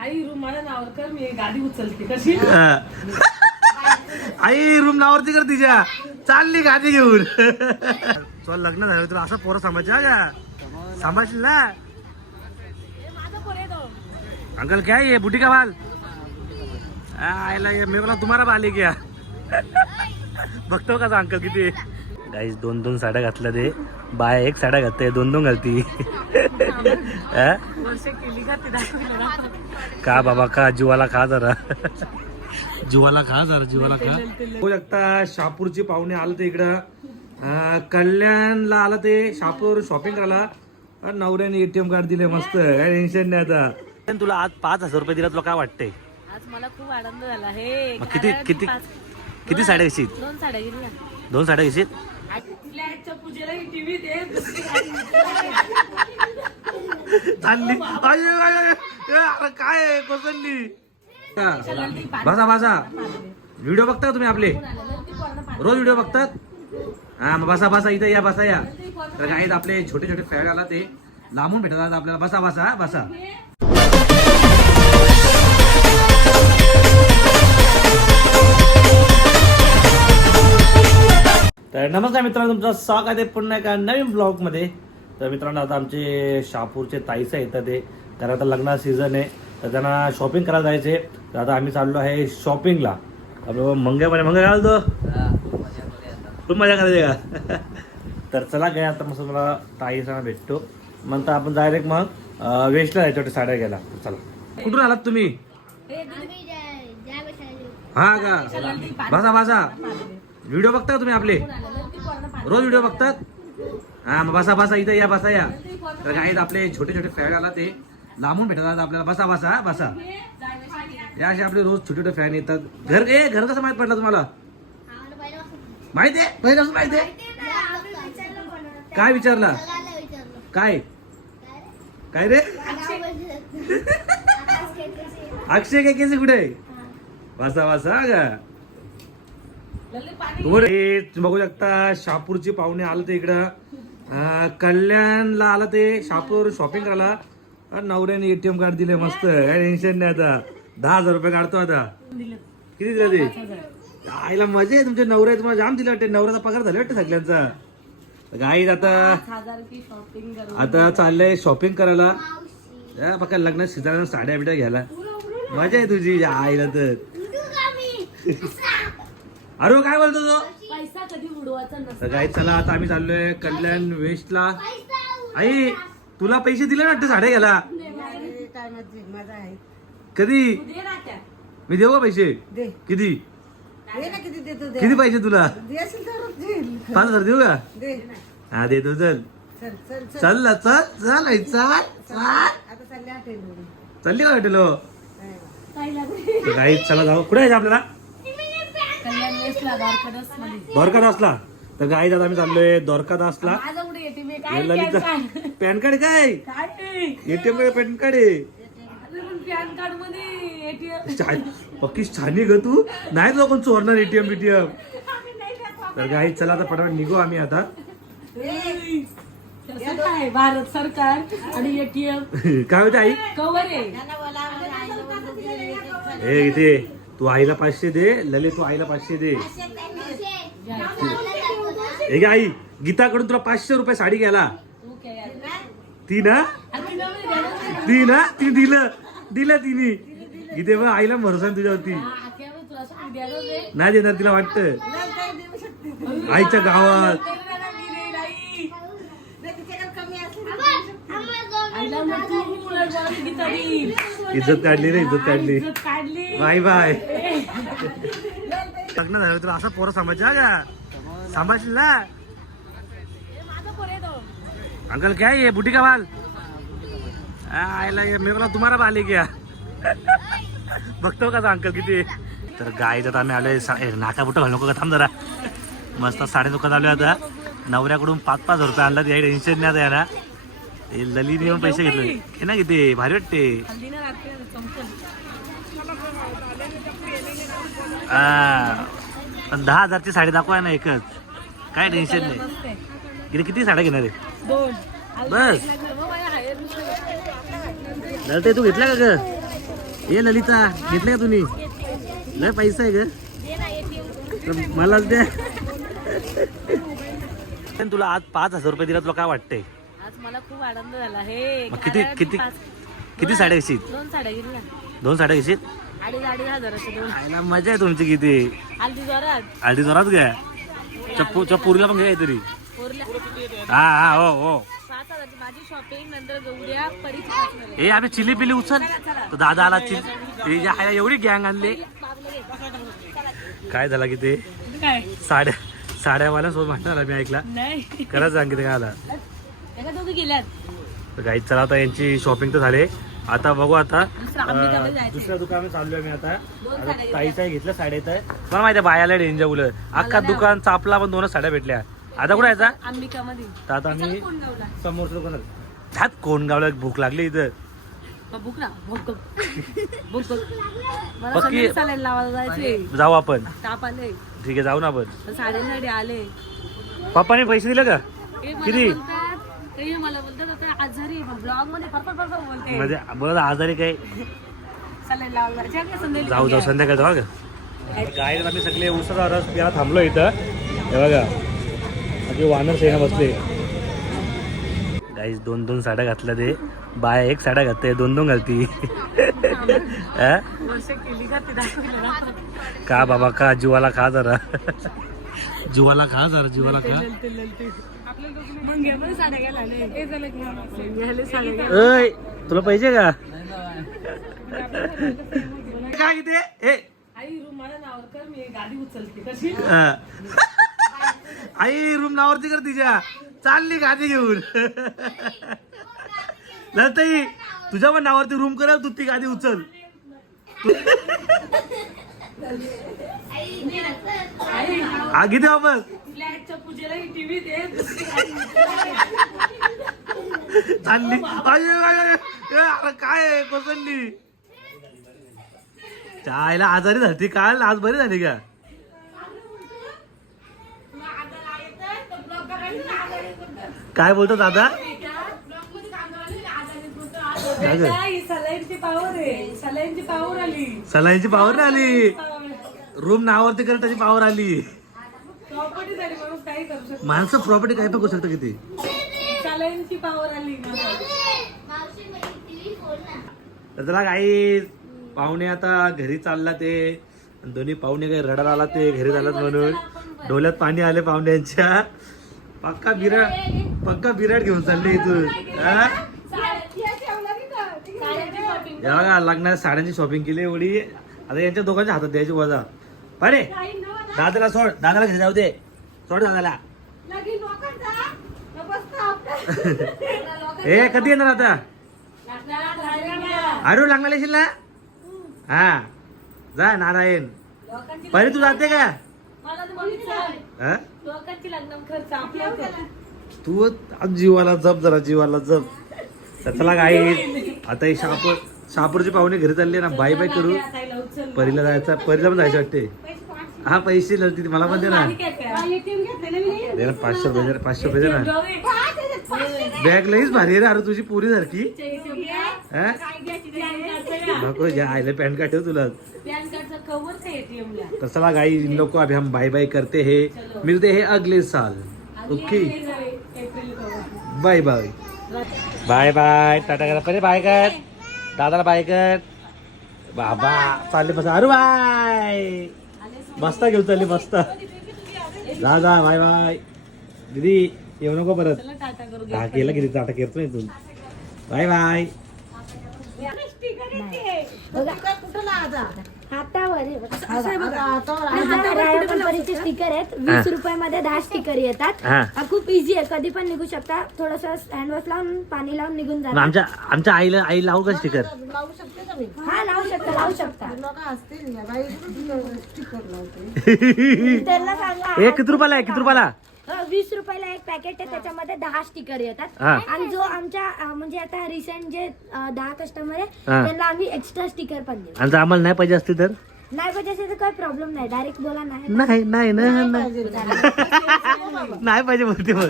आई room मला नावर कर मी गाडी उचलते. कशी? आई रूम नावरती कर तिच्या. चालली गादी घेऊन. तुला लग्न झालं तुला असं पोरं सांभाळचे हा का? सांभाळशील ना? अंकल क्या ये? बुटी का बाल आयला ये मी बोला तुम्हाला बाली क्या बघतो का अंकल किती? गाईस दोन दोन साड्या घातल्या ते. बाय एक साड्या घालते दोन दोन घालती. का बाबा का? जीवाला खा जरा. जीवाला खा जरा जीवाला खा. होऊ शकता शहापूरचे पाहुणे आलं ते इकडं. कल्याणला आलं ते शहापूर शॉपिंग करायला. नवऱ्याने एटीएम कार्ड दिले मस्त. काय टेन्शन नाही आता. तुला आज पाच हजार रुपये दिला तुला काय वाटतंय? आज मला खूप आनंद झाला. हे किती किती किती साड्या घेशील? दोन साड्या गेली दोन साड्या घेशील? फ्लॅटच्या पूजेला टीव्ही दे. चालली. अयो अयो, अरे काय आहे, कोसळली. हा. बसा बसा व्हिडिओ बघता का तुम्ही आपले? रोज व्हिडिओ बघतात? हा मग बसा बसा. इथं या बसा या. तर काय आपले छोटे छोटे फॅड आला ते. लांबून भेटतात आपल्याला. बसा बसा हा, बसा. तर नमस्कार मित्रांनो तुमचं स्वागत आहे पुन्हा एका नवीन ब्लॉगमध्ये तर मित्रांनो आता आमचे शहापूरचे ताईस येतात ते कारण आता लग्ना सीझन आहे तर त्यांना शॉपिंग करायला जायचे तर आता आम्ही चाललो आहे शॉपिंगला आपलं मंगे म्हणे मंगे घालतो खूप मजा करायची का? तर चला काय आता मस्त मला ताईसांना भेटतो. मग तर आपण डायरेक्ट मग वेस्टला जायचं साड्या घ्यायला. चला. कुठून आलात तुम्ही? हा का? बसा बसा. व्हिडिओ बघता का तुम्ही आपले? रोज व्हिडिओ बघतात? हा मग बसा बसा इथं या बसा या. तर काही आपले छोटे छोटे फॅन आला ते. लांबून भेटतात आपल्याला. बसा बसा बसा. या असे आपले रोज छोटे छोटे फॅन येतात. घर ए घर कसं माहीत पडलं तुम्हाला? माहिती आहे? पहिल्यापासून माहिती आहे? काय विचारला? काय? काय रे? अक्षय काय केसे कुठे वर हे तुम्ही बघू शकता शहापूरचे पाहुणे आलं ते इकडं. कल्याणला आलं ते शहापूर शॉपिंग करायला. नवऱ्याने एटीएम कार्ड दिले मस्त. काय टेन्शन नाही आता. दहा हजार रुपये काढतो आता. किती दिले ते? आईला मजा आहे तुमच्या नवऱ्या तुम्हाला जाम दिले वाटते. नवऱ्याचा पगार झाले वाटते सगळ्यांचा. गाईत आता आता चाललंय शॉपिंग करायला. बघा लग्न सीझन साड्या बिड्या घ्यायला. मजा आहे तुझी आईला तर. अरे काय बोलतो तो? पैसा कधी उडवायचा नसतो. तर काय चला आता आम्ही चाललोय कल्याण वेस्टला. आई तुला पैसे दिले ना वाटतं साड्या घ्यायला? कधी? दे मी देऊ का पैसे? दे. किती? दे ना किती देतो दे. किती पाहिजे तुला? देशील तरच देईल पाच हजार देऊ का? दे. हा देतो चल. चल चल चल. चल ना, चल चल आई, चल चल. आता चालले हॉटेल चालली का हॉटेल काही चला जाऊ. कुठे आहे आपल्याला? कल्याण वेस्टला द्वारकादासमध्ये द्वारकादासला तर गाई दादा आम्ही चाललोय द्वारकादासला माझा कुठे येते मी हे काय Lalita pan card pan card काय काय एटीएमकडे पॅन कार्ड आहे अरे पण पॅन कार्डमध्ये एटीएम छान पक्की छानी ग तू नाही तो कोण चोरणार एटीएम बीटीएम तर गाई चला आता पटापट निघू आम्ही आता काय भारत सरकार आणि एटीएम काय होते आई कवर आहे हे इथे तू आईला पाचशे दे ललित तू आईला पाचशे दे. हे घे आई गीताकडून तुला पाचशे रुपये साडी घ्यायला. ती ना? ती ना? ती दिलं. दिलं तिने. गीते बघ आईला भरोसा तुझ्यावरती. नाही. देणार तिला वाटतं. आईच्या गावात. इज्जत काढली रे इज्जत काढली. Bye bye. लग्न झालं तुला असं पोरं सांभाळचे हा का? सांभाळशील ना? अंकल क्या ये? बुटी का बाल? आयला ये. मी बोला तुम्हाला बाले क्या? बघतो का अंकल किती तर गाय जात आम्ही आलोय नाका बुट घालू नको का? थांब जरा. मस्त साडे दुकान आलोय आता. नवऱ्याकडून पाच पाच हजार रुपये आणला याही टेन्शन नाही आता हे ललीने येऊन पैसे घेतले. हे ना किती? भारी वाटते. पण दहा हजारची साडी दाखवा ना एकच. काय टेन्शन नाही. किती साड्या घेणार आहे? बस. झालं ते घेतला का ग? ए ललिता घेतलं का तुम्ही? लय पैसा आहे ग. मलाच द्या पण तुला आज पाच हजार रुपये दिला तुला काय वाटतंय? आज मला खूप आनंद झाला. हे किती किती किती साड्या घेशील? दोन साड्या घेतल्या दोन साड्या घेशील? अडीच अडीच हजाराच्या दोन. खायला मजा आहे तुमची किती. हल्दी जोरात. घ्या चप्पू चप्पूरीला पण घ्या तरी पोरल्या हा हा हो हो. पाच हजारची माझी शॉपिंग नंतर उद्या परीक्षा ए आम्ही चिली पिली उचल. तो दादा आला चिली ते जे आहे एवढी गँग आणली. काय झाला की ते काय? साड्या साड्यावाल्या सोबत म्हणणार मी ऐकला. नाही. खरंच सांगितलं काय आला? एका दोघी गेल्यात. तर काही चला आता यांची शॉपिंग तर झाले. आता बघू आता. दुसऱ्या दुकानात चाललोय मी आता. ताईचा घेतलं साड्या येत आहे मला माहिती आहे बायाला डेंजर उलट. अख्खा दुकान चापला पण दोनच साड्या भेटल्या. आता कुठे यायचा तर आता आम्ही समोरच्या दुकानात. ह्यात कोण गावला भूक लागली इथं. पक्की- जाऊ आपण. ठीक आहे जाऊ ना आपण. पप्पाने पैसे दिले का? किती? ते मला बोलतात आता आजारी ब्लॉगमध्ये फरफर फरफर बोलते. म्हणजे बरं आजारी काय? सलाईन का जाऊ जाऊ संध्याकाळी जाऊ का? आम्ही सगळे उसाचा रस प्यायला थांबलो इथं. हे बघा आधी वानर सेना बसले. गाईस दोन दोन साड्या घातल्या ते. बाय एक साड्या घालते दोन दोन घालती. का का बाबा का जीवाला खा जरा. जीवाला खा जरा जीवाला खा. हे ऐ तुला पाहिजे का? काय किती ए. आई रूम माझ्या नावावर कर मी गाडी उचलते. कशी? हा. आई रूम नावरती कर तिच्या. चालली गादी घेऊन. ताई तुझ्या पण नावावरती रूम कर तू ती गादी उचल. आ किती वापस फ्लॅटच्या पूजेला टीव्ही दे. गाडी चालली अरे, काय कोसंडी. चायला आजारी झाली काल. आज बरी झाली का? काय बोलतो दादा? काय सलाईनची पावर आहे. सलाईनची पावर आली. सलाईची पावर आली. रूम नावावरती कर त्याची पावर आली. प्रॉपर्टी झाली म्हणून काही करू शकतो माणसं प्रॉपर्टी काय करू शकतं किती? सलाईनची पावर आली तर चला काही पाहुणे आता घरी चालला ते. दोन्ही पाहुणे काही रडायला आला ते घरी झालात म्हणून. डोल्यात पाणी आले पाहुण्यांच्या. पक्का बिराड पक्का बिराड घेऊन चालले इथून. हा? या बघा लग्नात साड्यांची शॉपिंग केली एवढी. आता यांच्या दोघांच्या हातात द्यायची वजा. अरे दादाला सोड. दादाला घरी जाऊ दे. सोड दादाला. ए कधी येणार आता? अरे लागणार येशील ना? हा. जा नारायण. पहिले तू जाते का. हा? तू आज जीवाला जप जरा जीवाला जप. तर चला काही आता हे शापूर शापूरची पाहुणे घरी चालले ना. बाय बाय करू. परीला जायचं परीला पण जायचं वाटते. हा पैसे लढते मला पण दे ना? दे ना पाचशे रुपये दे ना, पाचशे रुपये दे ना. बॅग लईच भारी आहे रे अरे तुझी पुरी सारखी. हा. नको या आईला पॅन कार्ड ठेव तुला. तर चला गाई इन लोग को अभी हम बाय बाय करते हैं. मिलते हैं अगले साल. Okay. Bye bye. Bye bye. Tata करा. पहिले बाय कर. दादाला बाय कर. बाबा चालले बस. अरे बाय. मस्त घेऊन चालली मस्त. जा जा बाय बाय. दीदी येऊ नको परत. चला टाटा करू हा केलं किती टाटा करतो इथून बाय बाय. कुठं? हातावर आहे बघा. हातावर हा, स्टिकर आहेत. वीस रुपयामध्ये दहा स्टिकर येतात. हा. हा खूप इझी आहे. कधी पण निघू शकता. थोडस हँडवॉश लावून पाणी लावून निघून मग जातात आमच्या आमच्या आईला आई लावू का स्टिकर लावू शकते का मी. हा लावू शकता लावू शकता. लोक असतील? ना बाई स्टिकर लावते. त्यांना सांगा. एक किती रुपयाला आहे किती रुपयाला. वीस रुपयाला एक पॅकेट आहे त्याच्यामध्ये दहा स्टिकर येतात. हा. आणि जो आमच्या अ, म्हणजे आता रिसेंट जे अ, दहा कस्टमर आहे हा. त्यांना आम्ही एक्स्ट्रा स्टिकर पण देऊ. आणि जर आम्हाला नाही पाहिजे असते तर? नाही पाहिजे असेल तर काही प्रॉब्लेम नाही. डायरेक्ट बोला नाही. नाही नाही नाही नाही. नाही. पाहिजे. बोलते मग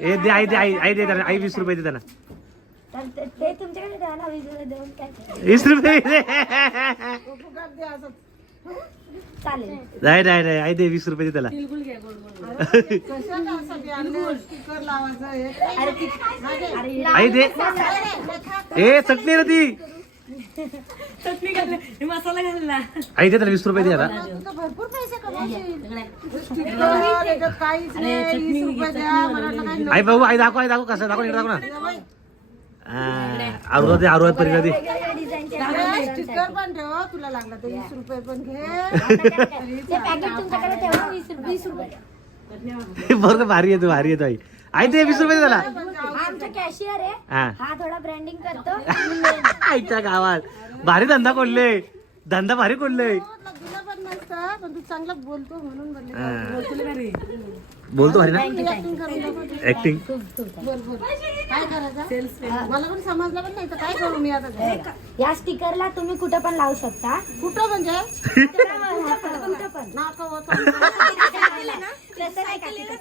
हे दे आई दे आई आई दे त्यांना आई वीस रुपये दे त्यांना तर ते- ते तुमच्याकडे द्या ना वीस रुपये देऊन काय? वीस रुपये दे. चालेल. नाही नाही नाही आई दे वीस रुपये दे त्याला. हे? अरे ती- अरे आई दे. ए चटणी रे ती. चटणी घाल हे मसाला घालला आई दे त्याला वीस रुपये दे भरपूर पैसे कमावशील. स्टिकर याच्यात काहीच नाही वीस रुपये द्या मला वाटलं काही आई भाऊ आई दाखव आई दाखव कसं दाखव दाखव ना. आरुरा दे आरुरा परिवार दे. वेगवेगळ्या डिझाईनचे स्टिकर पण ठेव तुला लागला तर वीस रुपये पण घे. ते पॅकेट तुमच्याकडे ठेवा वीस रुपये. वीस रुपये. बरोबर भारी येतो भारी येतो आई. आई दे वीस रुपये हा आमचा कॅशियर आहे. हा. हा थोडा ब्रँडिंग करतो. आईच्या गावात. भारी धंदा कोणले? धंदा भारी कोणले? म्हटलं दिलं पण नसतं पण तू चांगला बोलतो भारी बोलतो भारी ना. ऍक्टिंग काय करायचं? मला पण समजलं पण नाही तर काय करू मी आता? या स्टिकरला तुम्ही कुठे पण लावू शकता. कुठं म्हणजे? कुठं पण नाका होत.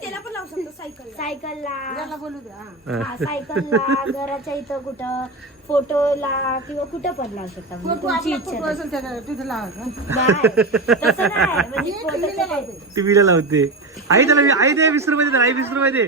त्याला पण लावू शकतो सायकल सायकलला. याला बोलू द्या सायकलला घराच्या इथं कुठं फोटोला किंवा कुठं पण लावू शकता. म्हणजे फोटो तुमची आपला इच्छा फोटो असेल त्याला तिथे लावायचं नाही तसं नाही. म्हणजे टीव्हीला लावते. आई त्याला वी- आई दे वीस रुपये दे आई वीस रुपये दे.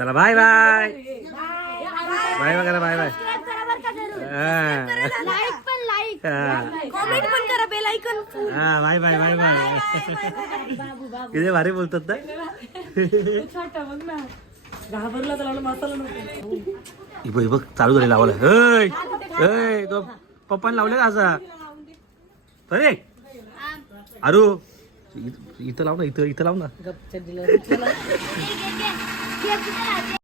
चला बाय बाय बाय बाय करा बाय बाय हा. लाईक पण लाईक. कमेंट पण करा bell icon bye bye bye bye किती भारी बोलतात ना. छोटा बघ लावला चालू झाली लावायला. हय हय तो पप्पाने लावले का असा. अरे अरू इ- इथं लाव ना इथं इथं लाव ना. aqui é.